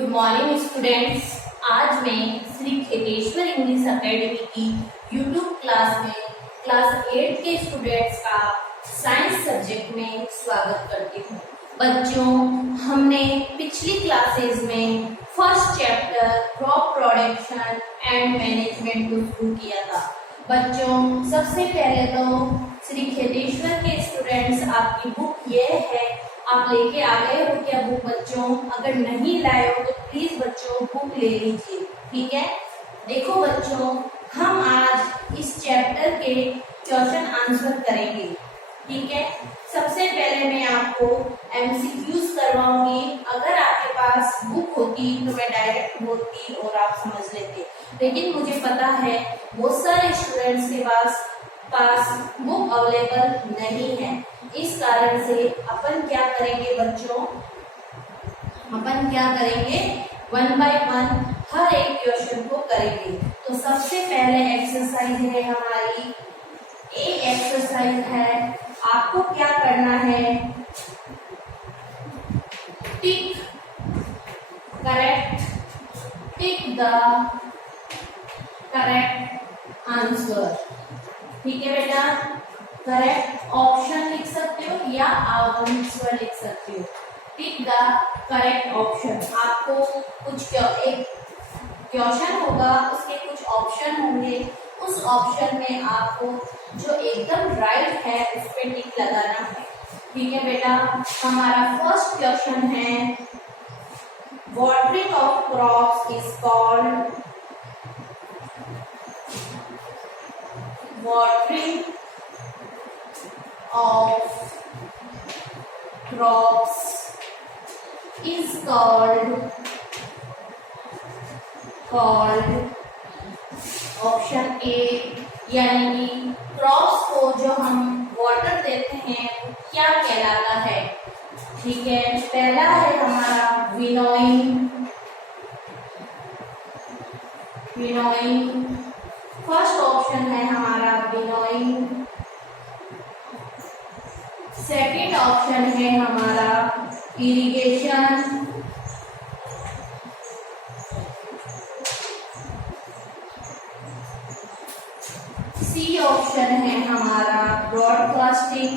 Good morning students. आज मैं Shri Kheteshwar English academy की यूट्यूब क्लास में क्लास 8 के स्टूडेंट्स का साइंस सब्जेक्ट में स्वागत करती हूँ। बच्चों, हमने पिछली क्लासेस में first chapter crop production and management को शुरू किया था। बच्चों, सबसे पहले तो श्री खेतेश्वर के स्टूडेंट्स, आपकी बुक ये है, आप लेके आ गए हो क्या बुक? बच्चों, अगर नहीं लाए हो तो प्लीज बच्चों बुक ले लीजिए, ठीक है। देखो बच्चों, हम आज इस चैप्टर के क्वेश्चन आंसर करेंगे, ठीक है। सबसे पहले मैं आपको एमसीक्यूज करवाऊंगी। अगर आपके पास बुक होती तो मैं डायरेक्ट बोलती और आप समझ लेते, लेकिन मुझे पता है बहुत सारे स्टूडेंट्स के पास बुक अवेलेबल नहीं है। इस कारण से अपन क्या करेंगे बच्चों, अपन क्या करेंगे, 1 बाय 1 हर एक क्वेश्चन को करेंगे। तो सबसे पहले एक्सरसाइज है हमारी, ए एक्सरसाइज है। आपको क्या करना है, टिक द करेक्ट आंसर, ठीक है बेटा। करेक्ट ऑप्शन लिख सकते हो या आंसर लिख सकते हो। Tick the correct option. आपको कुछ एक क्वेश्चन होगा, उसके कुछ ऑप्शन होंगे, उस ऑप्शन में आपको जो एकदम राइट है उस पर टिक लगाना है, ठीक है बेटा। हमारा फर्स्ट क्वेश्चन है, watering of crops is called, watering of crops is called option A, यानी कि क्रॉप्स को जो हम वाटर देते हैं क्या कहलाता है, ठीक है। पहला है हमारा विनोइंग, फर्स्ट ऑप्शन है हमारा विनोइंग। सेकंड ऑप्शन है हमारा इरिगेशन। सी ऑप्शन है हमारा ब्रॉडकास्टिंग।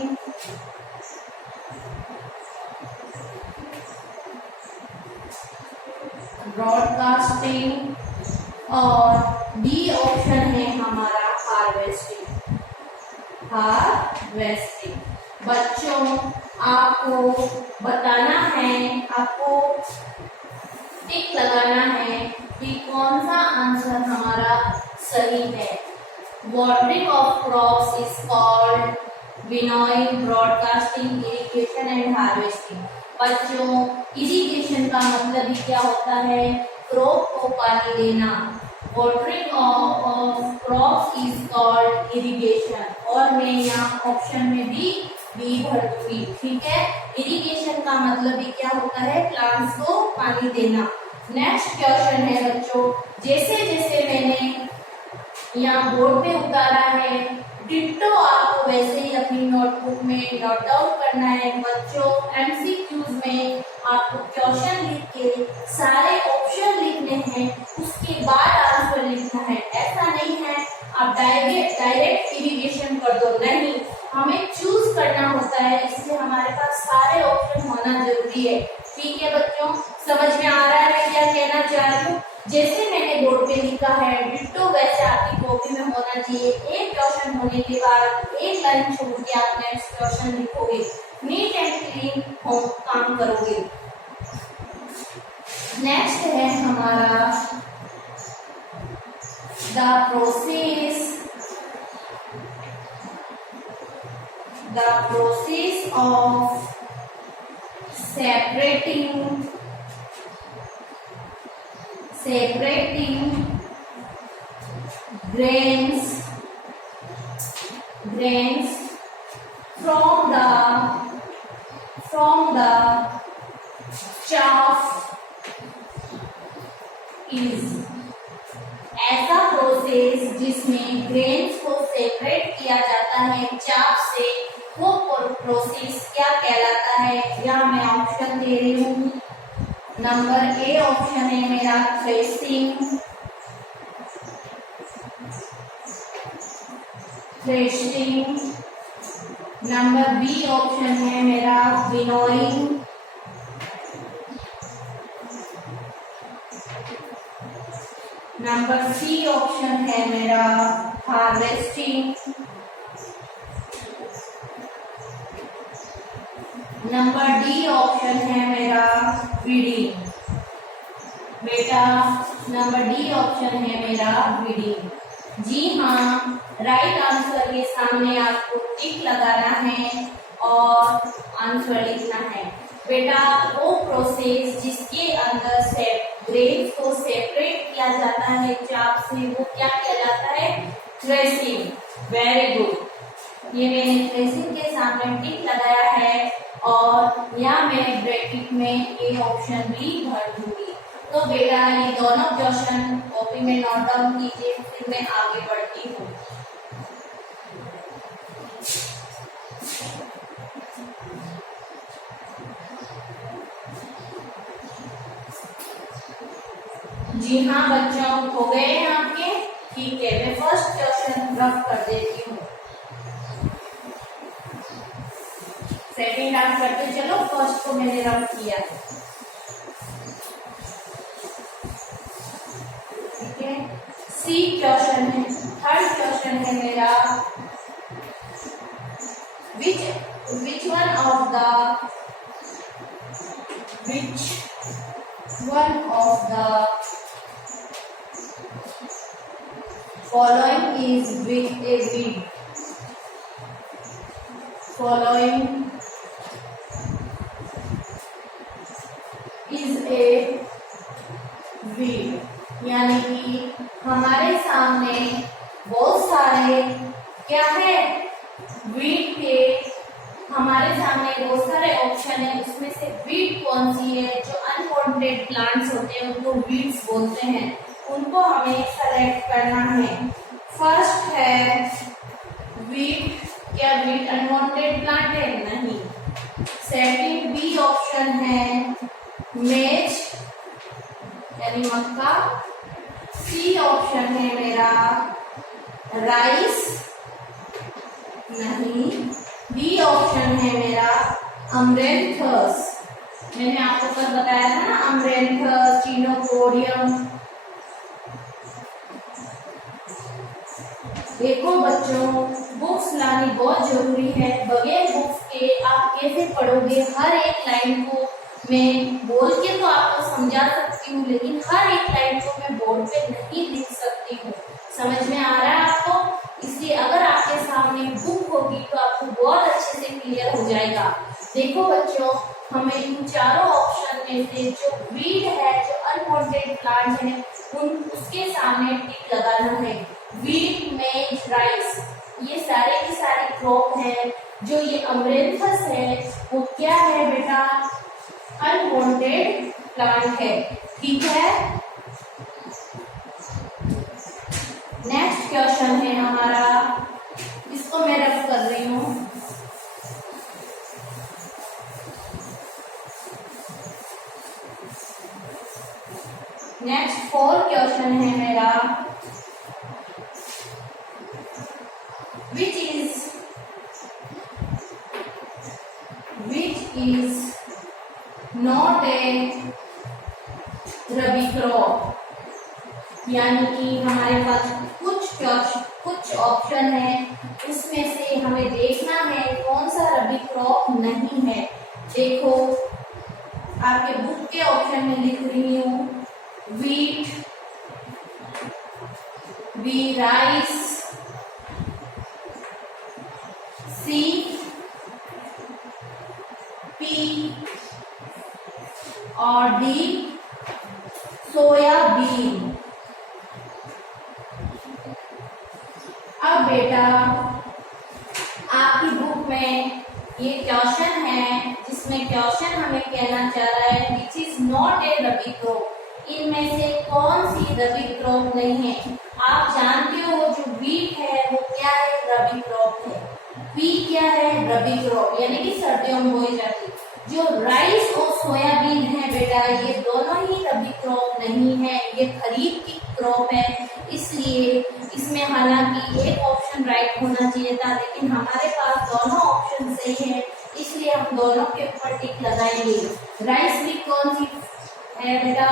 और डी ऑप्शन है हमारा हार्वेस्टिंग। बच्चों, आपको बताना है, आपको टिक लगाना है कि कौन सा आंसर हमारा सही है। Watering of crops is called winnowing, broadcasting, irrigation and harvesting. बच्चों, इरिगेशन का मतलब ही क्या होता है, क्रॉप को पानी देना। Watering of crops is called irrigation, और मैं यहाँ ऑप्शन में भी बी भर दूंगी, ठीक है। इरिगेशन का मतलब ही क्या होता है, प्लांट्स को पानी देना। नेक्स्ट क्वेश्चन है बच्चों, जैसे जैसे मैंने यहाँ बोर्ड पे उतारा है, डिट्टो आपको वैसे ही अपनी नोटबुक में नोट डाउन करना है। बच्चों, एमसीक्यूज में आपको क्वेश्चन लिख के सारे ऑप्शन लिखने हैं, उसके बाद आंसर लिखना है। ऐसा नहीं है आप डायरेक्ट इरिगेशन कर दो, नहीं, हमें चूज करना होता है, इसलिए हमारे पास सारे ऑप्शन होना जरूरी है, ठीक है बच्चों। समझ में आ रहा है मैं क्या कहना चाह रही हूँ? जैसे मैंने बोर्ड पे लिखा है डिट्टो वैसे आपकी कॉपी में होना चाहिए। एक क्वेश्चन होने के बाद एक लाइन छोड़ के आप नेक्स्ट क्वेश्चन लिखोगे, नीट एंड क्लीन काम करोगे। नेक्स्ट है हमारा the process of separating grains from the chaff is, ऐसा प्रोसेस जिसमें ग्रेन्स को सेपरेट किया जाता है चाफ से, वो प्रोसेस क्या कहलाता है। यहाँ मैं ऑप्शन दे रही हूँ, नंबर ए ऑप्शन है मेरा threshing, threshing. Number B option है मेरा विनोइंग, नंबर सी ऑप्शन है मेरा हार्वेस्टिंग, नंबर डी ऑप्शन है मेरा वीडिंग। बेटा नंबर डी ऑप्शन है मेरा वीडिंग। जी हाँ, राइट आंसर के सामने आपको टिक लगाना है और आंसर लिखना है। बेटा वो प्रोसेस जिसके अंदर ग्रेन्स को सेपरेट किया जाता है चाप से, वो क्या किया जाता है? थ्रेसिंग। Very good. ये मैंने थ्रेसिंग के सामने टिक लगाया है और यहाँ मैं ब्रैकेट में ए ऑप्शन भी भर दूंगी। तो बेटा ये दोनों क्वेश्चन कॉपी में नोट डाउन कीजिए, फिर मैं आगे बढ़ती हूँ। जी हाँ बच्चों, हो गए हैं आपके? ठीक है, मैं फर्स्ट क्वेश्चन रफ कर देती हूँ। सेकंड आप करते चलो, फर्स्ट को मैंने रफ किया। ठीक है, सी क्वेश्चन है। थर्ड क्वेश्चन है मेरा, which one of the following is with a weed? Following is a weed, यानी कि हमारे सामने बहुत सारे क्या है? वीड के हमारे सामने बहुत सारे ऑप्शन है, उसमें से वीड कौन सी है? जो अनवांटेड प्लांट्स होते हैं उनको वीड्स बोलते हैं, उनको हमें सेलेक्ट करना है। फर्स्ट है वीड। क्या वीड अनवांटेड प्लांट है? नहीं। सेकंड बी ऑप्शन है मेज यानी मक्का। सी ऑप्शन है मेरा राइस, नहीं। डी ऑप्शन है मेरा अमरेंथस। मैंने आपको कल बताया था ना, अमरेंथस, चिनोपोडियम। देखो बच्चों, बुक्स लानी बहुत जरूरी है। बगैर बुक्स के आप कैसे पढ़ोगे? हर एक लाइन को मैं बोल के तो आपको समझा सकती हूँ, लेकिन हर एक लाइन को मैं बोर्ड पे नहीं लिख सकती हूँ। समझ में आ रहा है आपको? इसलिए अगर आपके सामने बुक होगी तो आपको बहुत अच्छे से क्लियर हो जाएगा। देखो बच्चों, हमें इन चारों ऑप्शन में से जो वीड है, जो अनवांटेड प्लांट है, उसके सामने टिक लगाना है। वीड, मेज, राइस, ये सारे की सारी क्रॉप है। जो ये अमरेंथस है वो क्या है बेटा? अनवांटेड प्लांट है। ठीक है, नेक्स्ट क्वेश्चन है हमारा, इसको मैं रफ कर रही हूँ। नेक्स्ट फोर्थ क्वेश्चन है मेरा, which is not a rabi crop. यानी कि हमारे पास कुछ ऑप्शन है, उसमें से हमें देखना है कौन सा रबी क्रॉप नहीं है। देखो, आपके बुक के ऑप्शन में लिख रही हूँ, wheat, B rice, C pea और डी सोयाबीन। अब बेटा आपकी बुक में ये क्वेश्चन है, जिसमें क्वेश्चन हमें कहना चाह रहा है which is not a rabi crop. इनमें से कौन सी रबी क्रॉप नहीं है? आप जानते हो जो वीट है वो क्या है? रबी क्रॉप है। पी क्या है? रबी क्रॉप, यानी कि सर्दियों में बोई जाती। जो राइस और सोयाबीन है बेटा, ये दोनों ही रबी क्रॉप नहीं है, ये खरीफ की क्रॉप है। इसलिए इसमें हालांकि एक ऑप्शन राइट होना चाहिए था, लेकिन हमारे पास दोनों ऑप्शन सही है, इसलिए हम दोनों के ऊपर टिक लगाएंगे। राइस भी कौन सी है बेटा,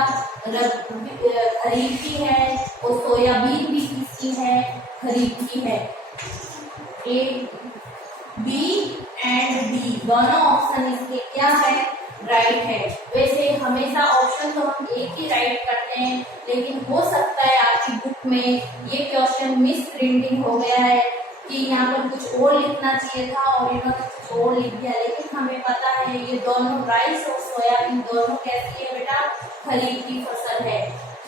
खरीफ की है, और सोयाबीन भी किसकी है, खरीफ की है। ए बी एंड डी दोनों ऑप्शन इसके क्या है, राइट है। वैसे हमेशा ऑप्शन तो हम एक ही राइट करते हैं, लेकिन हो सकता है आपकी बुक में ये क्वेश्चन मिस प्रिंटिंग हो गया है कि यहाँ पर कुछ और लिखना चाहिए था और इन्होंने कुछ और लिख दिया। लेकिन हमें पता है ये दोनों राइस और सोयाबीन दोनों कैसी है बेटा, खरीफ की फसल है।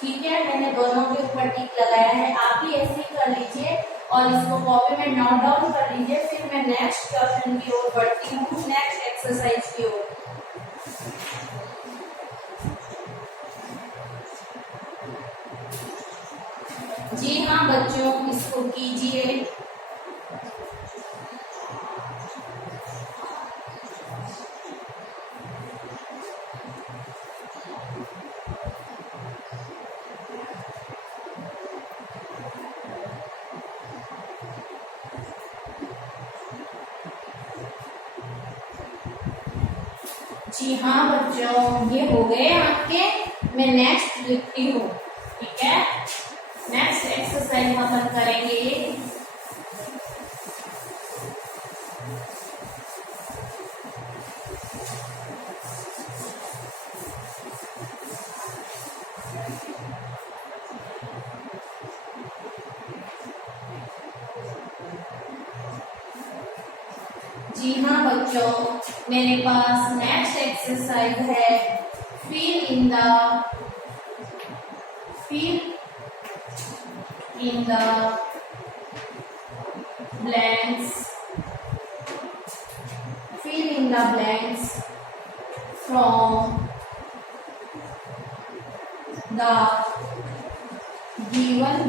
ठीक है, मैंने दोनों के ऊपर टिक लगाया है, आप भी ऐसे ही कर लीजिए और इसको कॉपी में नोट डाउन कर लीजिए। फिर मैं नेक्स्ट क्वेश्चन की ओर बढ़ती हूँ, नेक्स्ट एक्सरसाइज की ओर। जी हाँ बच्चों, इसको कीजिए। जी हाँ बच्चों, ये हो गए आपके। मैं नेक्स्ट लिखती हूँ, ठीक है। नेक्स्ट एक्सरसाइज अपन करेंगे। जी हाँ बच्चों, मेरे पास नेक्स्ट एक्सरसाइज है, fill in the blanks, fill in the blanks from the given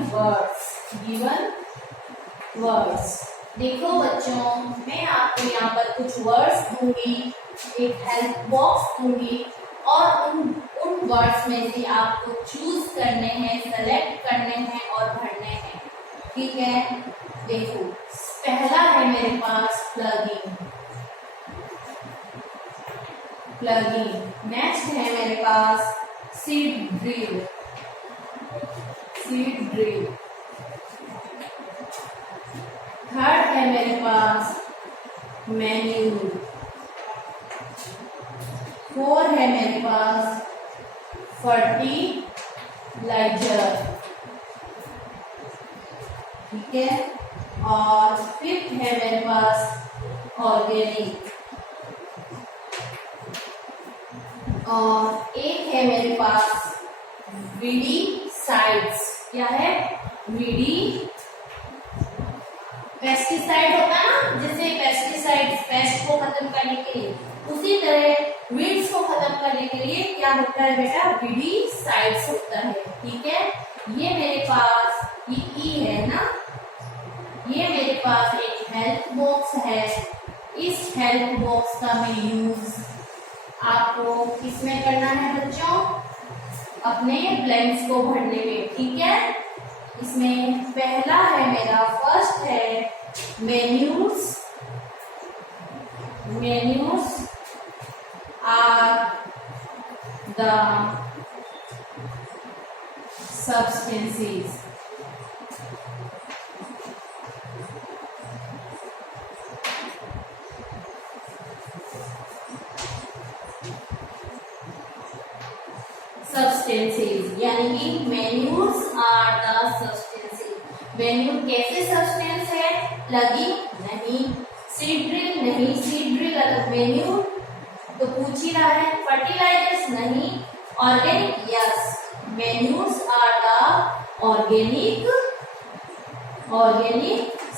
words। देखो बच्चों, मैं आपको यहाँ पर कुछ वर्ड्स दूंगी, एक हेल्प बॉक्स दूंगी और उन वर्ड्स में से आपको चूज करने हैं, सेलेक्ट करने हैं और भरने हैं। ठीक है, देखो पहला है मेरे पास प्लगिंग। नेक्स्ट है मेरे पास सीड ड्रिल। थर्ड है मेरे पास मैन्यूर। फोर है मेरे पास फर्टिलाइजर। ठीक है, और फिफ्थ है मेरे पास ऑर्गेनिक, और एक है मेरे पास वीडीसाइड्स। क्या है, वीडी पेस्टिसाइड होता है ना, जैसे पेस्टिसाइड पेस्ट को खत्म करने के लिए, उसी तरह वीड्स को खत्म करने के लिए क्या होता है बेटा, वीडीसाइड्स होता है। ठीक है, ये मेरे पास ये ई है ना, ये मेरे पास एक हेल्प बॉक्स है। इस हेल्प बॉक्स का मैं यूज आपको किसमें करना है बच्चों, अपने ब्लैंक्स को भरने में। ठीक है, इसमें पहला है मेरा, फर्स्ट है मेन्यूज आर द substances। यानी कि manures are the substances. Manure कैसे सब्सटेंस है, प्लगिंग नहीं, सीड ड्रिल नहीं, सीड ड्रिल अलग, मेन्यूर तो पूछ ही रहा है, फर्टिलाइजर्स नहीं, organic yes, manures are the organic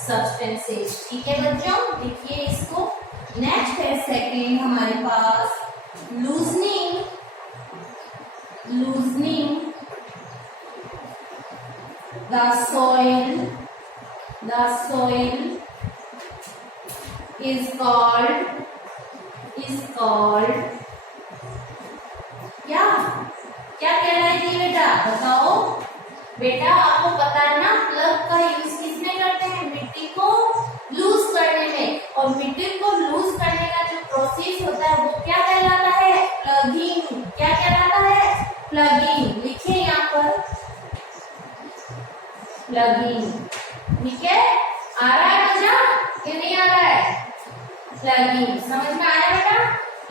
substances. ठीक है बच्चों, देखिए इसको। नेक्स्ट है सेकेंड हमारे पास loosening the soil is called है ना, प्लग का यूज किसमें करते हैं, मिट्टी को लूज करने में। और मिट्टी को लूज करने का जो प्रोसेस होता है वो क्या कहलाता है, प्लगिंग। क्या कहलाता है, प्लगिंग। लिखिए यहाँ पर प्लगिंग। ठीक है, आ रहा है मजा कि नहीं आ रहा है, प्लगिंग समझ में आया बेटा।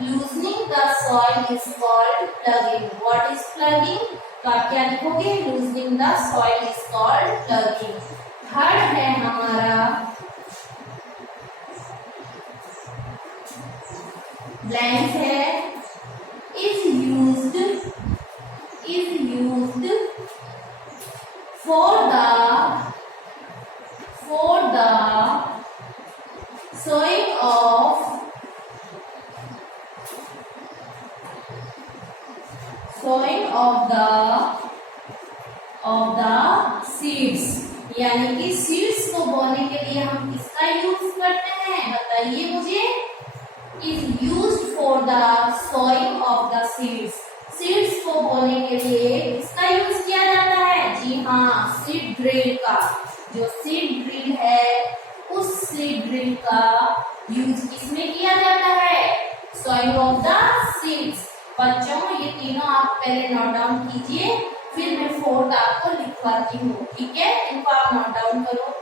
Loosening the soil is called plugging. What is plugging, तो आप क्या लिखोगे, loosening the soil is called plugging. Third है हमारा ब्लैंक है, is used for the sowing of the seeds। यानी कि सीड्स को बोने के लिए हम किसका यूज करते हैं, बताइए मुझे। Is used for the sowing of the seeds. Seeds को बोने के लिए किसका यूज किया जाता है, जी हाँ, सीड ड्रिल का। जो सीड ड्रिल है उस सीड ड्रिल का यूज किसमें किया जाता है, सोइंग ऑफ द सीड्स। बच्चों ये तीनों आप पहले नोट डाउन कीजिए, फिर मैं फोर्थ आपको लिखवाती हूँ, ठीक है। इनको आप नोट डाउन करो।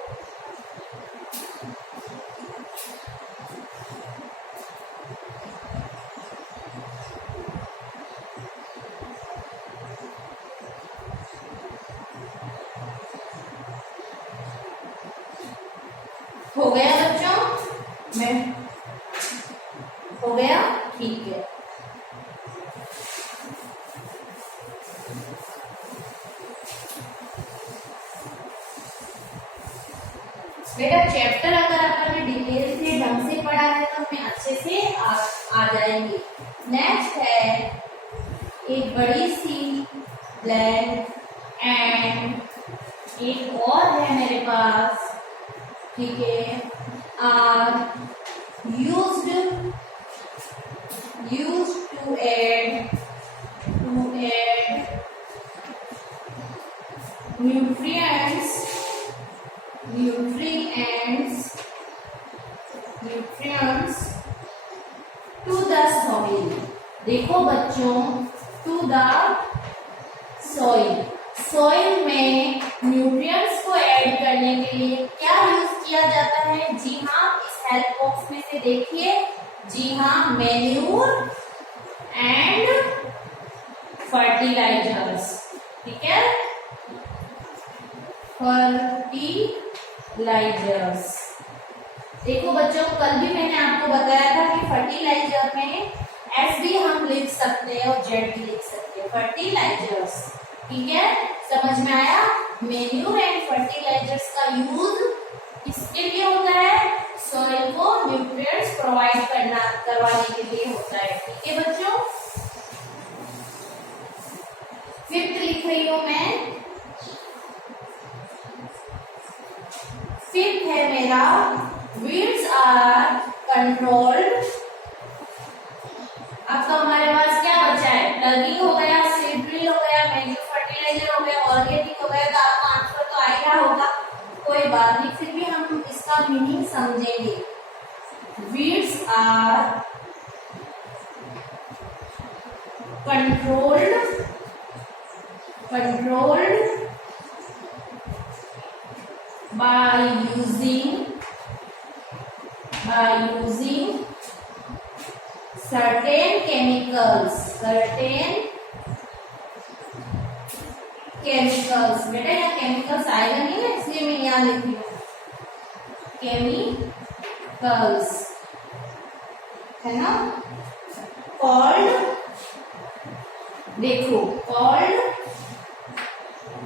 हो गया बच्चों, मैं हो गया, ठीक है। बेटा चैप्टर अगर आपने डिटेल से ढंग से पढ़ा है तो हमें अच्छे से आ जाएंगे। नेक्स्ट है एक बड़ी सी ब्लैंक एंड एक और है मेरे पास, ठीक है। Are used to add nutrients to the soil। देखो बच्चों, टू द सॉइल में न्यूट्रिएंट्स को ऐड करने के लिए क्या यूज किया जाता है, जी हाँ, इस हेल्प बॉक्स में से देखिए, जी हाँ, मैन्यूर एंड फर्टिलाइजर्स, ठीक है, फर्टिलाइजर्स। देखो बच्चों, कल भी मैंने आपको बताया था कि फर्टिलाइजर में एस भी हम लिख सकते हैं और जेड भी लिख सकते हैं, फर्टिलाइजर्स, ठीक है, समझ में आया। मैन्यूर एंड फर्टिलाइजर्स का यूज किसके लिए होता है, सॉइल को न्यूट्रिएंट्स प्रोवाइड करवाने के लिए होता है, ठीक है बच्चों। फिफ्थ लिख रही हूं मैं, फिफ्थ है मेरा वीड्स आर कंट्रोल्ड। अब तो हमारे पास क्या बचा है, प्लगिंग हो गया, सीड ड्रिल हो गया, मैन्यूर फर्टिलाइजर हो गया, ऑर्गेनिक हो गया, तो आपका आंसर तो आ ही रहा होगा, कोई बात नहीं, फिर भी हम इसका मीनिंग समझेंगे। Weeds are controlled by using certain chemicals। बेटा यहाँ केमिकल्स आएगा नहीं है, इसलिए मैं यहाँ लिखी हूँ केमिकल्स, है ना। कॉल्ड,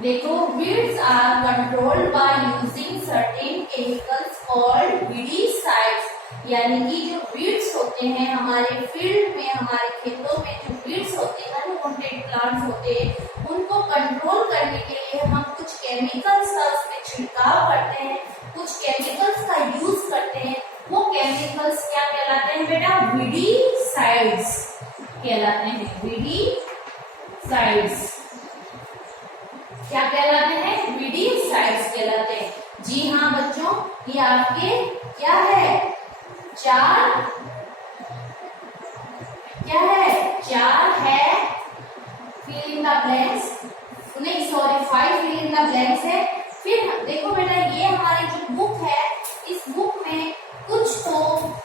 देखो weeds are controlled by using certain chemicals called weedicides. यानी कि जो वीड्स होते हैं हमारे फील्ड में, हमारे खेतों में जो वीड्स होते हैं, अनवांटेड प्लांट्स होते हैं, उनको कंट्रोल करने के लिए हम कुछ केमिकल्स का उसमें छिड़काव करते हैं, कुछ केमिकल्स का यूज करते हैं। वो केमिकल्स क्या कहलाते हैं बेटा, वीडीसाइड्स कहलाते हैं, वीडीसाइड्स। क्या कहलाते हैं? ग्रीडी साइड्स कहलाते हैं। जी हाँ बच्चों, ये आपके क्या है? चार क्या है? चार है फिल इन द ब्लैंक्स, नहीं sorry 5 fill in the blanks है। फिर देखो बेटा, ये हमारी जो बुक है, इस बुक में कुछ तो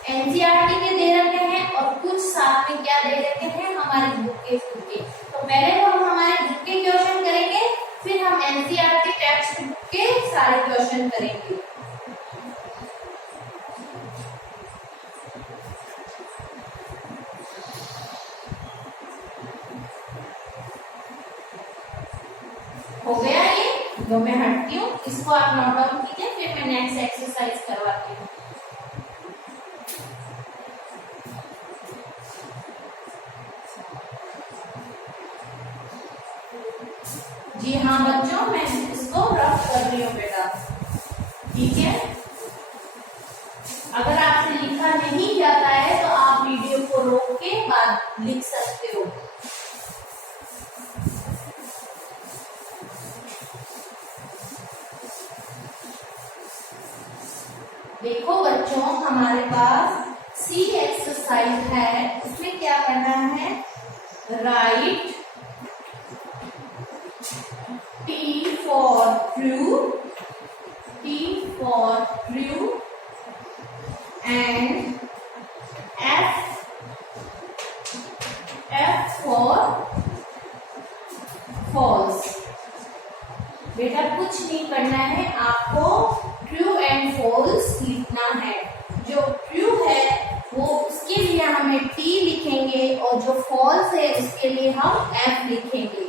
एनसीईआरटी के दे रखे हैं और कुछ साथ में क्या दे रखे हैं? हमारे बुक के। तो पहले तो हम हमारे बुक के क्वेश्चन करेंगे, फिर हम एनसीईआरटी टेक्स्ट बुक के सारे क्वेश्चन करेंगे। हो गया ये? जो मैं हटती हूँ इसको आप नोट डाउन कीजिए, फिर मैं नेक्स्ट एक्सरसाइज करवाती हूँ। जी हाँ बच्चों, मैं इसको रफ कर रही हूँ बेटा, ठीक है? अगर आपसे लिखा नहीं जाता है तो आप वीडियो को रोक के बाद लिख सकते हो। देखो बच्चों, हमारे पास सी एक्सरसाइज है, उसमें क्या करना है? Right T for true, T for true and F for false। बेटा कुछ नहीं करना है, आपको ट्रू एंड फॉल्स लिखना है। जो ट्रू है वो उसके लिए हमें टी लिखेंगे और जो फॉल्स है उसके लिए हम एफ लिखेंगे,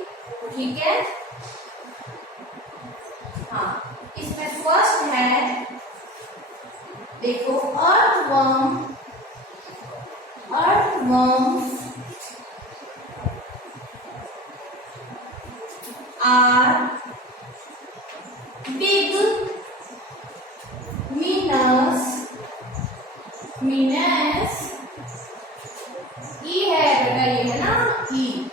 ठीक है? हाँ, इसमें फर्स्ट है, देखो, अर्थवर्म्स आर बिग मीनस ई है बेटा, ये है ना ई,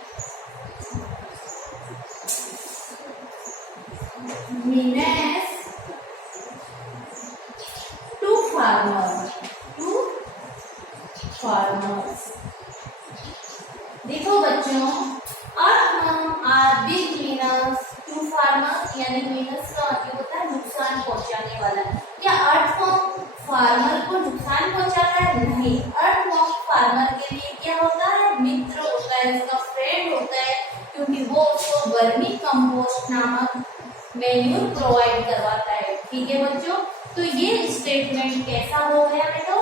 मीनस टू फार्मर्स। देखो बच्चों, earthworm are big means to farmers, यानी मीनस का मतलब होता है नुकसान पहुंचाने वाला। क्या अर्थवर्म फार्मर को नुकसान पहुंचाता है? नहीं, अर्थवर्म फार्मर के लिए क्या होता है? मित्र होता है, उसका फ्रेंड होता है, क्योंकि वो उसको वर्मी कंपोस्ट नामक मैन्यूर प्रोवाइड करवाता है, ठीक है बच्चों? तो ये स्टेटमेंट कैसा हो गया बेटा?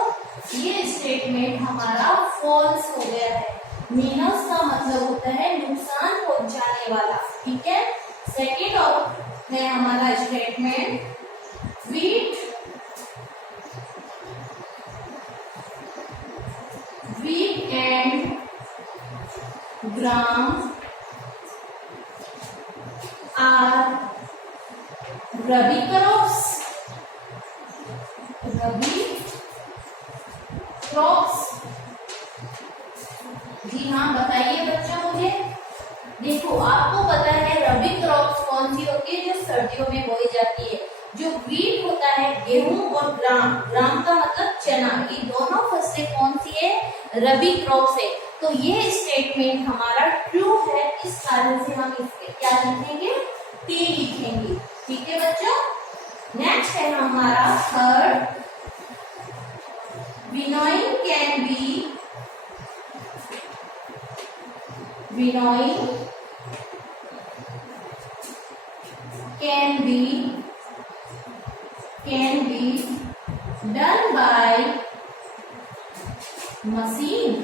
ये स्टेटमेंट हमारा फॉल्स हो गया है। मीनस का मतलब होता है नुकसान पहुंचाने वाला, ठीक है? सेकेंड है हमारा statement, wheat and gram are rabi crops. जी हाँ, बताइए बच्चों मुझे। देखो, आपको पता है रबी क्रॉप्स कौन सी होती है? जो सर्दियों में बोई जाती है। जो व्हीट होता है, गेहूं, और ग्राम का मतलब चना, ये दोनों फसलें कौन सी है? रबी क्रॉप्स है। तो ये स्टेटमेंट हमारा ट्रू है, इस कारण से हम इसके क्या लिखेंगे? टी लिखेंगे, ठीक है बच्चों? नेक्स्ट है हमारा third, winnowing can be done by machine।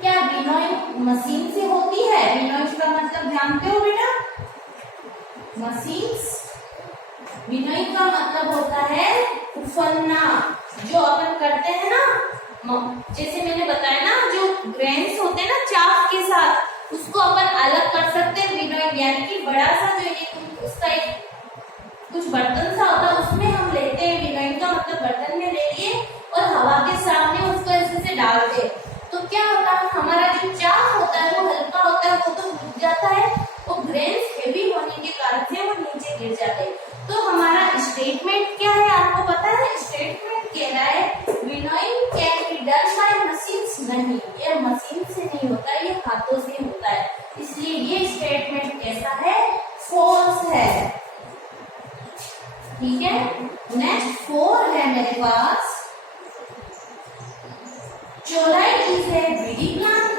क्या विनोइंग मशीन से होती है? विनोइंग का मतलब जानते हो बेटा? मशीन्स। विनोइंग का मतलब होता है उफनना, जो अपन करते हैं ना, जैसे मैंने बताया ना, जो ग्रेन्स होते हैं ना चाप के साथ, उसको अपन अलग कर सकते हैं विनोइंग, यानी कि बड़ा सा जो एक उसका एक कुछ बर्तन सा होता है, उसमें हम लेते हैं। विनोइंग का मतलब बर्तन में ले लिए और हवा के सामने उसको ऐसे से डालते हैं, तो क्या होता है? हमारा जो चाप होता है वो हल्का होता है, वो तो डूब जाता है, वो ग्रेन्स डन बाय मशीन्स, नहीं, ये मशीन से नहीं होता है, ये हाथों से होता है, इसलिए ये स्टेटमेंट कैसा है, फॉल्स है। ठीक है, नेक्स्ट 4 है मेरे पास, चौलाई इज है वीडी प्लांट।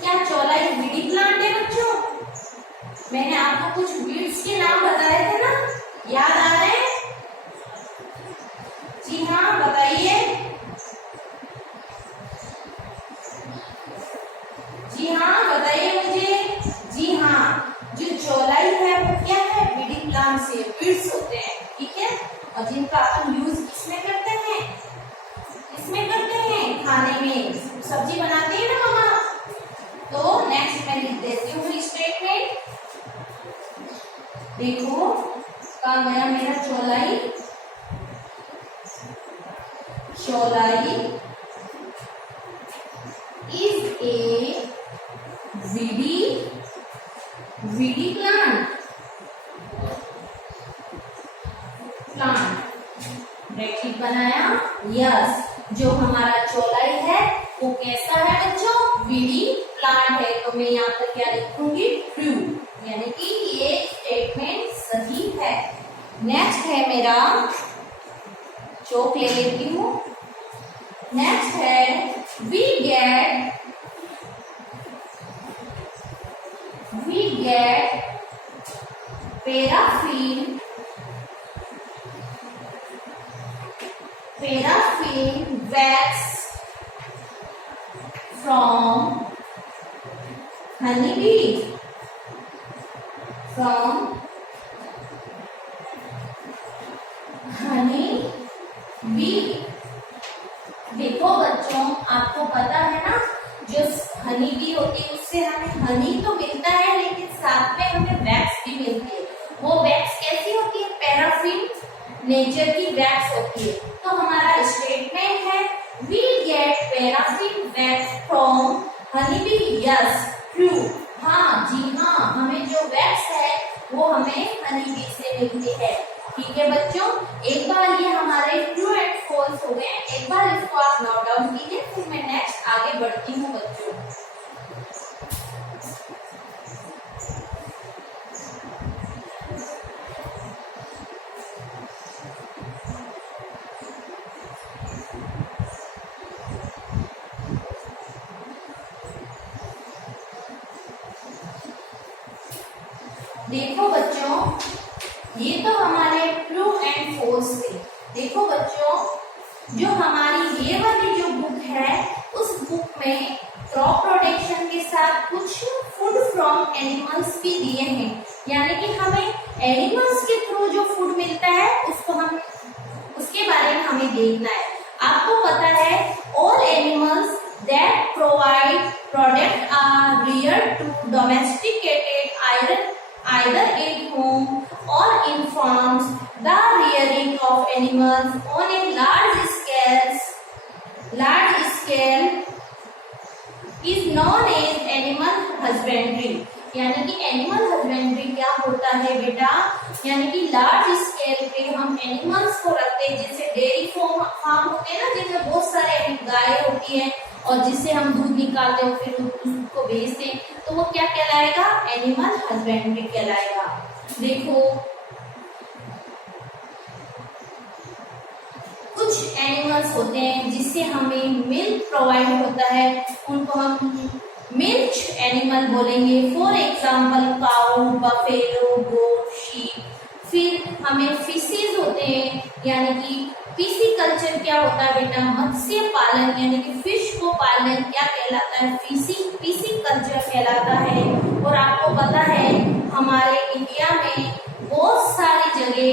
क्या चौलाई वीडी प्लांट है बच्चों? मैंने आपको कुछ वीड्स के नाम बताए थे ना, याद आ रहे हैं? जी हाँ, बताइए। जी हाँ, बताइए मुझे। जी हाँ, जो चौलाई है वो क्या है, वीडी प्लांट से वीड्स होते हैं। ठीक है, और जिनका हम यूज किसमें करते हैं, इसमें करते हैं, खाने में सब्जी बनाते हैं ना मम्मा। तो नेक्स्ट मैं लिख देती हूँ स्टेटमेंट। देखो कहा गया मेरा, चौलाई, चौलाई is a weedy plant, bracket बनाया। यस, जो हमारा चौलाई है वो कैसा है बच्चों, वीडी प्लांट है। तो मैं यहाँ पर क्या लिखूंगी, ट्रू, यानी कि ये स्टेटमेंट सही है। नेक्स्ट है मेरा, चौक ले लेती हूँ। नेक्स्ट है we get paraffin wax from honeybee, देखो बच्चों, आपको पता है ना, जो हनी बी होती है उससे हमें हनी तो मिलता है, लेकिन साथ में हमें वैक्स भी मिलती है। वो वैक्स कैसी होती है, पैराफिन नेचर की वैक्स होती है। तो हमारा स्टेटमेंट है we get paraffin wax from honey bee. Yes, true, हाँ जी हाँ, हमें जो वैक्स है वो हमें हनी बी से मिलती है। ठीक है बच्चों, एक बार ये हमारे ट्रू एंड फॉल्स हो गए, एक बार इसको आप नोट डाउन कीजिए, फिर मैं नेक्स्ट आगे बढ़ती हूँ बच्चों। देखो बच्चों, ये तो हमारे ट्रू एंड फॉल्स थे। देखो बच्चों, जो हमारी ये वाली जो बुक है, उस बुक में क्रॉप प्रोटेक्शन के साथ कुछ फूड फ्रॉम एनिमल्स भी दिए हैं, यानी कि हमें एनिमल्स के थ्रू जो फूड मिलता है उसको हम, उसके बारे में हमें देखना है। आपको पता है all animals that provide product are rear to domesticated either at home or in farms. The rearing of animals on a large scale is known as animal husbandry. यानी कि एनिमल हस्बेंड्री क्या होता है बेटा, यानी कि लार्ज स्केल पे हम एनिमल्स को रखते हैं, जैसे डेयरी फार्म होते हैं ना, जिसमें बहुत सारे गाय होती है और जिससे हम दूध निकालते हैं फिर उसको बेचते हैं, तो वो क्या कहलाएगा, एनिमल हस्बेंड्री कहलाएगा। देखो कुछ एनिमल्स होते हैं जिससे हमें मिल्क प्रोवाइड होता है, उनको हम मिल्क एनिमल बोलेंगे। For example cow, buffalo, goat, sheep. फिर हमें फिशेज होते हैं, यानी कि पिसीकल्चर क्या होता है बेटा, मत्स्य पालन, यानी कि फिश को पालन क्या कहलाता है, पिसीकल्चर कहलाता है। और आपको पता है हमारे इंडिया में बहुत सारी जगह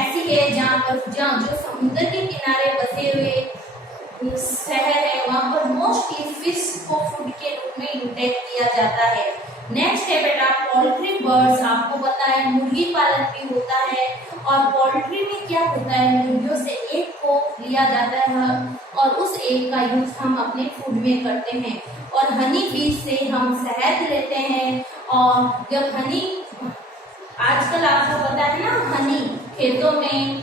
ऐसी है जहाँ जो समुद्र के किनारे बसे हुए शहर है, वहाँ पर मोस्टली फिश को फूड के रूप में इंटेक किया जाता है। नेक्स्ट है बेटा पोल्ट्री बर्ड्स। आपको पता है मुर्गी पालन भी होता है, और पोल्ट्री में क्या होता है, मुर्गियों से एग को लिया जाता है और उस एग का यूज हम अपने फूड में करते हैं। और हनी बी से हम शहद लेते हैं, और जब हनी, आजकल आपको पता है ना, हनी खेतों में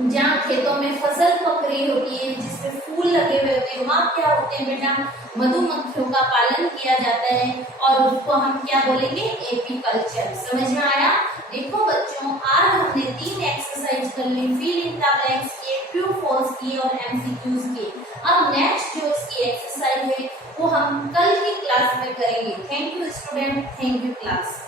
जहाँ खेतों में फसल पक रही होती है, जिसमें फूल लगे हुए होते हैं, वहाँ क्या होते हैं बेटा, मधुमक्खियों का पालन किया जाता है और उसको हम क्या बोलेंगे, एपीकल्चर। समझ में आया? देखो बच्चों, आज हमने 3 एक्सरसाइज कर ली, फिल इन द ब्लैंक्स किए, ट्रू फॉल्स किए और एमसीक्यूज किए। अब नेक्स्ट जो इसकी एक्सरसाइज है वो हम कल की क्लास में करेंगे। Thank you student, thank you class.